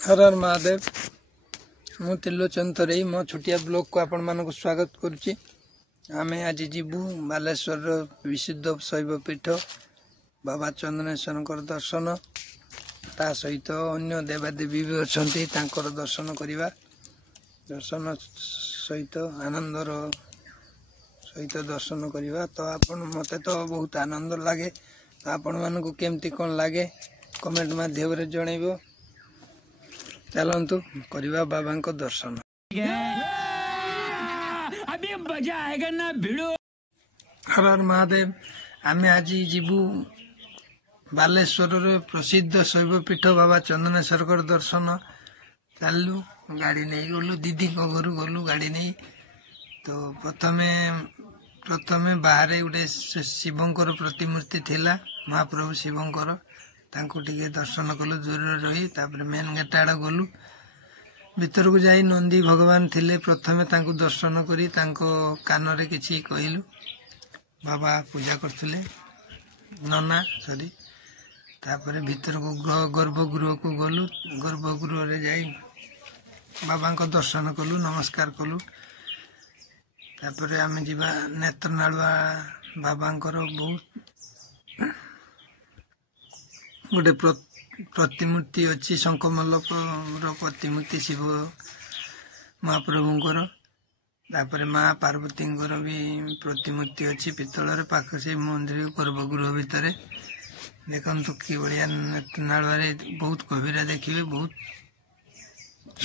हर हर महादेव मु त्रिलोचन तरेई मो छोटिया ब्लॉग को आपण मानक स्वागत करुच्ची। आमे आज जीवु बालेश्वर विशुद्ध शैव पीठ बाबा चंदनेश्वर दर्शन ता सहित अन्य देवादेवी भी अच्छी दर्शन करवा दर्शन सहित आनंदर सहित दर्शन करवा। तो आपण मते तो बहुत आनंद लगे। तो आपण मानक केमती कौन लगे कमेंट माध्यम जनइबो। चलतु करवा बाबा को दर्शन। अभी मजा आएगा ना भिड़ो। हर हर महादेव आमे आज जीवु बालेश्वर प्रसिद्ध शैवपीठ बाबा चंदनेश्वर दर्शन चलु गाड़ी नहीं गलु दीदी को घर गलु गाड़ी नहीं। तो प्रथमे बाहर गोटे शिवंकर प्रतिमूर्ति थिला महाप्रभु शिवंकर तांको टिके दर्शन कलु दूर रही। तापर मेन गेट आड़ गलु भीतर को जाई नंदी भगवान थिले प्रथमे तांको दर्शन करी तांको कान रे किछि कहलु बाबा पूजा करथुले नना सॉरी। तापर भीतर को गर्भगृह को गलु गर्भगृह रे जाई बाबा को दर्शन कलु नमस्कार कलु। तापर आमे जीवा नेत्रनालुआ बाबा बहुत गोटे प्रतिमूर्ति अच्छी शंखमल्ल प्रतिमूर्ति शिव महाप्रभुंकर। तापर माँ पार्वती भी प्रतिमूर्ति अच्छी पितल पाख से मंदिर गर्भगृह भितर देखु कि भाया नालुआरे बहुत गभीरा देखिए। बहुत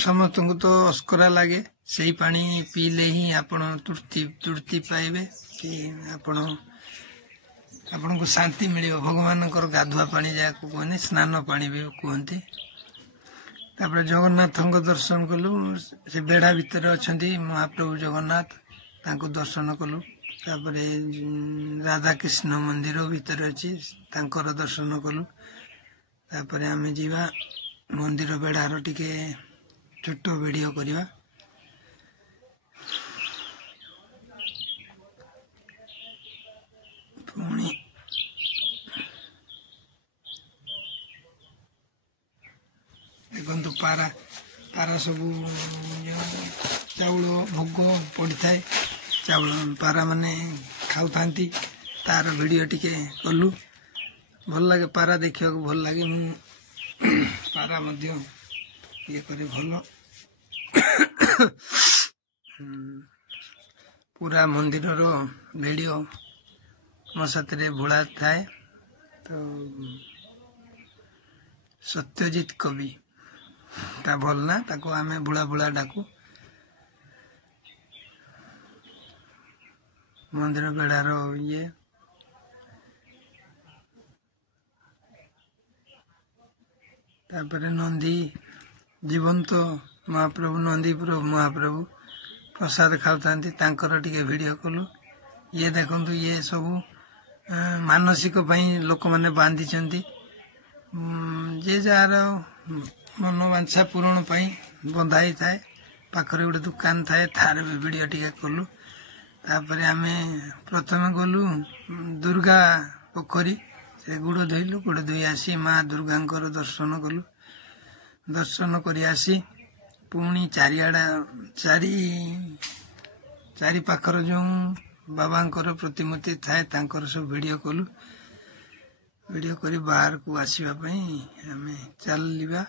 समस्त को तो अस्करा लगे से पानी पीले ही आपण तृप्ति पाइबे कि आपण को शांति मिले। भगवान गाधुआ पानी जहाँ कहते स्नान पानी भी कहते। तापर जगन्नाथ दर्शन कलु से बेढ़ा भितर अच्छा महाप्रभु जगन्नाथ तांको दर्शन कलु। तापर राधा कृष्ण मंदिर भितर अच्छी तांकर दर्शन कलु। तापर आमे जीवा मंदिर बेढ़ार टिके छोट वीडियो करवा। पुणी देखु पारा पारा सब चाउल भोग पड़ी थाए चाउल पारा माने खाऊ थांती तार वीडियो टिके कलु भल लगे। पारा देखा भल लगे पारा मध्य ये करे भल पूरा मंदिर वीडियो मो साथ भोला थाए। तो सत्यजित कवि ता भल ना ताको आमे भोला भोला डाकू। मंदिर बेड़ार ये तापर नंदी जीवंत महाप्रभु नंदी प्रभु महाप्रभु प्रसाद खाऊती तांकर टिके वीडियो कलु। ये देखु ये सब मानसिक लोक मैंने बांधी जे जार मनोवांछा पूरण बंधाई थाए पाखरे गोटे दुकान थाए थार भी वीडियो टिके कलु। तापर आमे प्रथमे गलु दुर्गा पोखरी से गुड़ धोइलु गुड़ धोई आसी माँ दुर्गा दर्शन कलु। दर्शन करी आसी पुणी चारिआडा चारि पाखर जो बाबांकर प्रतिमूर्ति थाए तांकर सब वीडियो कलु। वीडियो करी बाहर को आसीबा पई हमें चललिबा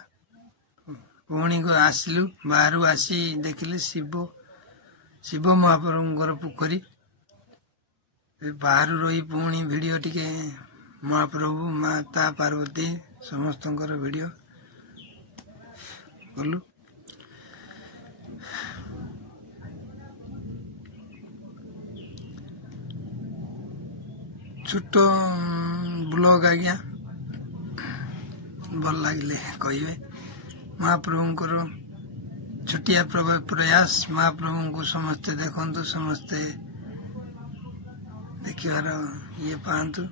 पुणी को आसलु बाहर आसी देखिले शिव महाप्रभुंकर पोखरी बाहर रही पुणी वीडियो टिके महाप्रभु माता पार्वती समस्तंकर वीडियो कलु। छोट ब्लॉग आज्ञा भल लगे कहे महाप्रभुंकर छोटिया प्रयास महाप्रभु को समस्ते देखु समस्ते देखार ये पातु।